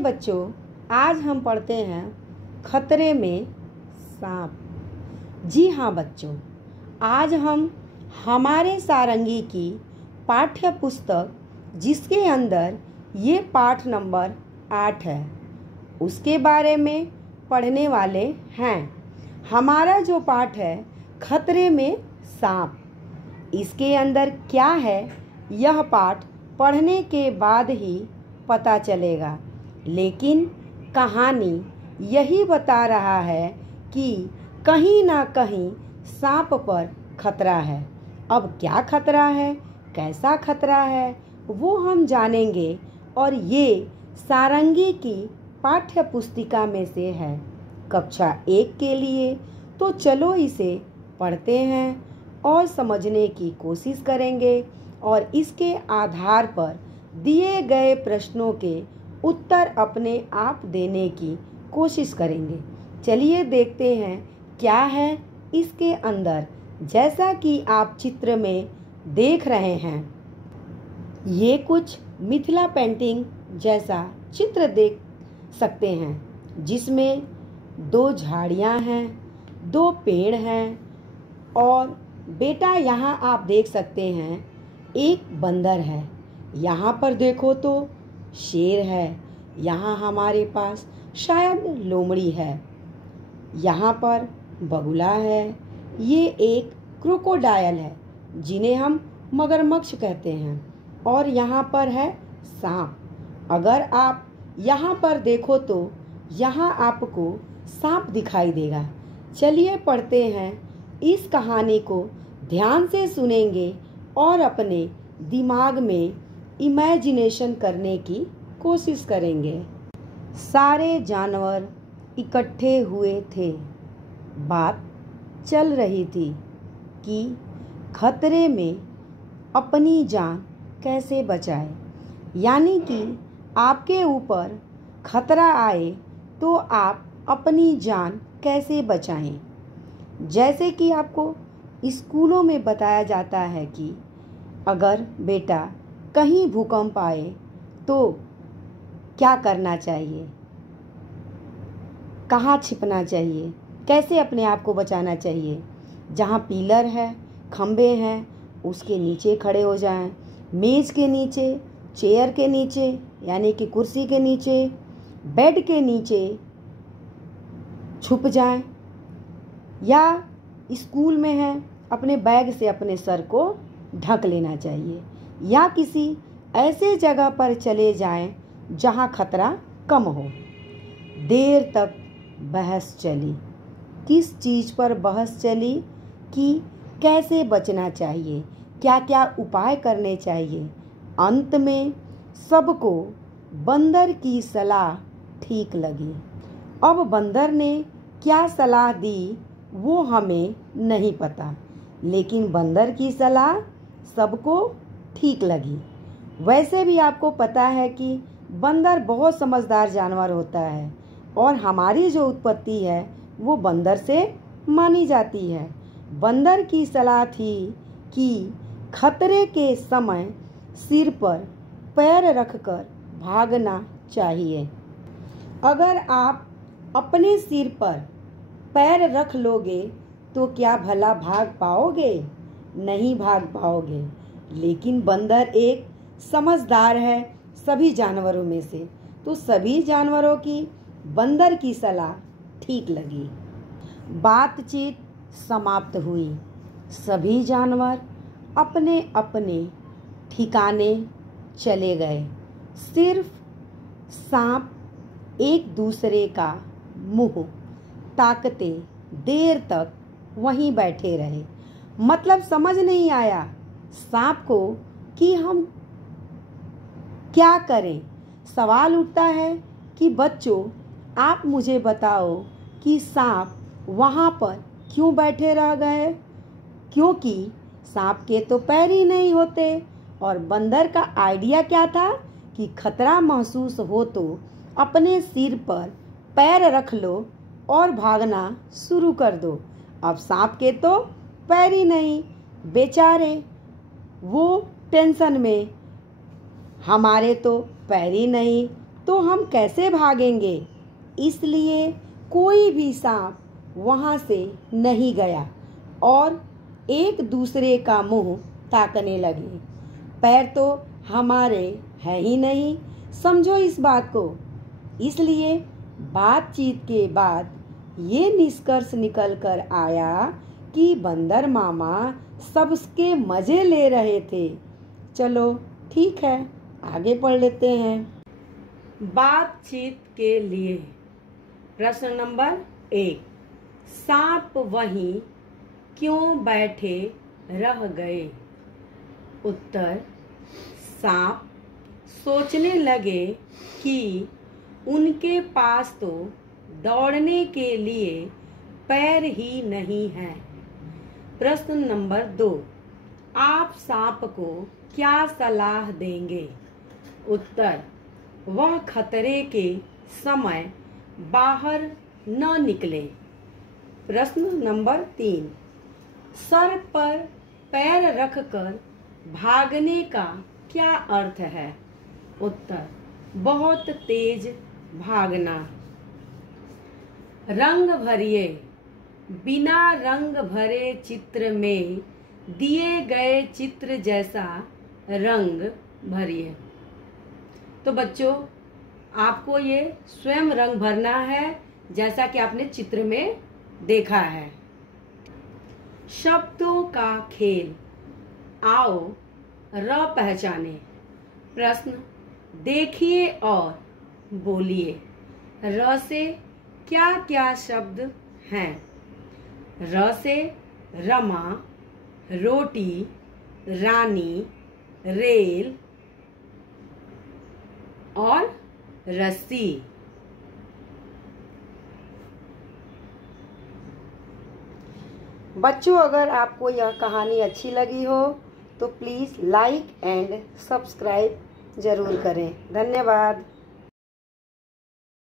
बच्चों, आज हम पढ़ते हैं खतरे में सांप। जी हाँ बच्चों, आज हम हमारे सारंगी की पाठ्य पुस्तक जिसके अंदर ये पाठ नंबर 8 है उसके बारे में पढ़ने वाले हैं। हमारा जो पाठ है खतरे में सांप, इसके अंदर क्या है यह पाठ पढ़ने के बाद ही पता चलेगा, लेकिन कहानी यही बता रहा है कि कहीं ना कहीं सांप पर खतरा है। अब क्या खतरा है, कैसा खतरा है, वो हम जानेंगे और ये सारंगी की पाठ्य पुस्तिका में से है कक्षा 1 के लिए। तो चलो इसे पढ़ते हैं और समझने की कोशिश करेंगे और इसके आधार पर दिए गए प्रश्नों के उत्तर अपने आप देने की कोशिश करेंगे। चलिए देखते हैं क्या है इसके अंदर। जैसा कि आप चित्र में देख रहे हैं, ये कुछ मिथिला पेंटिंग जैसा चित्र देख सकते हैं जिसमें 2 झाड़ियां हैं, 2 पेड़ हैं और बेटा यहाँ आप देख सकते हैं एक बंदर है। यहाँ पर देखो तो शेर है, यहाँ हमारे पास शायद लोमड़ी है, यहाँ पर बगुला है, ये एक क्रोकोडायल है जिन्हें हम मगरमच्छ कहते हैं और यहाँ पर है सांप। अगर आप यहाँ पर देखो तो यहाँ आपको सांप दिखाई देगा। चलिए पढ़ते हैं, इस कहानी को ध्यान से सुनेंगे और अपने दिमाग में इमेजिनेशन करने की कोशिश करेंगे। सारे जानवर इकट्ठे हुए थे। बात चल रही थी कि खतरे में अपनी जान कैसे बचाए, यानी कि आपके ऊपर खतरा आए तो आप अपनी जान कैसे बचाएं। जैसे कि आपको स्कूलों में बताया जाता है कि अगर बेटा कहीं भूकंप आए तो क्या करना चाहिए, कहाँ छिपना चाहिए, कैसे अपने आप को बचाना चाहिए। जहाँ पिलर है, खंबे हैं, उसके नीचे खड़े हो जाएं, मेज़ के नीचे, चेयर के नीचे यानी कि कुर्सी के नीचे, बेड के नीचे छुप जाएं, या स्कूल में है अपने बैग से अपने सर को ढक लेना चाहिए, या किसी ऐसे जगह पर चले जाएं जहां खतरा कम हो। देर तक बहस चली। किस चीज़ पर बहस चली कि कैसे बचना चाहिए, क्या क्या उपाय करने चाहिए। अंत में सबको बंदर की सलाह ठीक लगी। अब बंदर ने क्या सलाह दी वो हमें नहीं पता, लेकिन बंदर की सलाह सबको ठीक लगी। वैसे भी आपको पता है कि बंदर बहुत समझदार जानवर होता है और हमारी जो उत्पत्ति है वो बंदर से मानी जाती है। बंदर की सलाह थी कि खतरे के समय सिर पर पैर रखकर भागना चाहिए। अगर आप अपने सिर पर पैर रख लोगे तो क्या भला भाग पाओगे? नहीं भाग पाओगे। लेकिन बंदर एक समझदार है सभी जानवरों में से, तो सभी जानवरों की बंदर की सलाह ठीक लगी। बातचीत समाप्त हुई। सभी जानवर अपने अपने ठिकाने चले गए। सिर्फ सांप एक दूसरे का मुंह ताकते देर तक वहीं बैठे रहे। मतलब समझ नहीं आया सांप को कि हम क्या करें। सवाल उठता है कि बच्चों आप मुझे बताओ कि सांप वहाँ पर क्यों बैठे रह गए, क्योंकि सांप के तो पैर ही नहीं होते। और बंदर का आइडिया क्या था कि खतरा महसूस हो तो अपने सिर पर पैर रख लो और भागना शुरू कर दो। अब सांप के तो पैर ही नहीं, बेचारे वो टेंशन में, हमारे तो पैर ही नहीं तो हम कैसे भागेंगे। इसलिए कोई भी सांप वहाँ से नहीं गया और एक दूसरे का मुंह ताकने लगे। पैर तो हमारे है ही नहीं, समझो इस बात को। इसलिए बातचीत के बाद ये निष्कर्ष निकल कर आया कि बंदर मामा सबके मज़े ले रहे थे। चलो ठीक है, आगे पढ़ लेते हैं। बातचीत के लिए प्रश्न नंबर 1, सांप वहीं क्यों बैठे रह गए। उत्तर, सांप सोचने लगे कि उनके पास तो दौड़ने के लिए पैर ही नहीं है। प्रश्न नंबर 2, आप सांप को क्या सलाह देंगे। उत्तर, वह खतरे के समय बाहर न निकले। प्रश्न नंबर 3, सर पर पैर रखकर भागने का क्या अर्थ है। उत्तर, बहुत तेज भागना। रंग भरिए, बिना रंग भरे चित्र में दिए गए चित्र जैसा रंग भरिए। तो बच्चों, आपको ये स्वयं रंग भरना है जैसा कि आपने चित्र में देखा है। शब्दों का खेल, आओ र पहचाने। प्रश्न, देखिए और बोलिए। र से क्या क्या शब्द हैं। र से रमा, रोटी, रानी, रेल और रस्सी। बच्चों, अगर आपको यह कहानी अच्छी लगी हो तो प्लीज़ लाइक एंड सब्सक्राइब ज़रूर करें। धन्यवाद।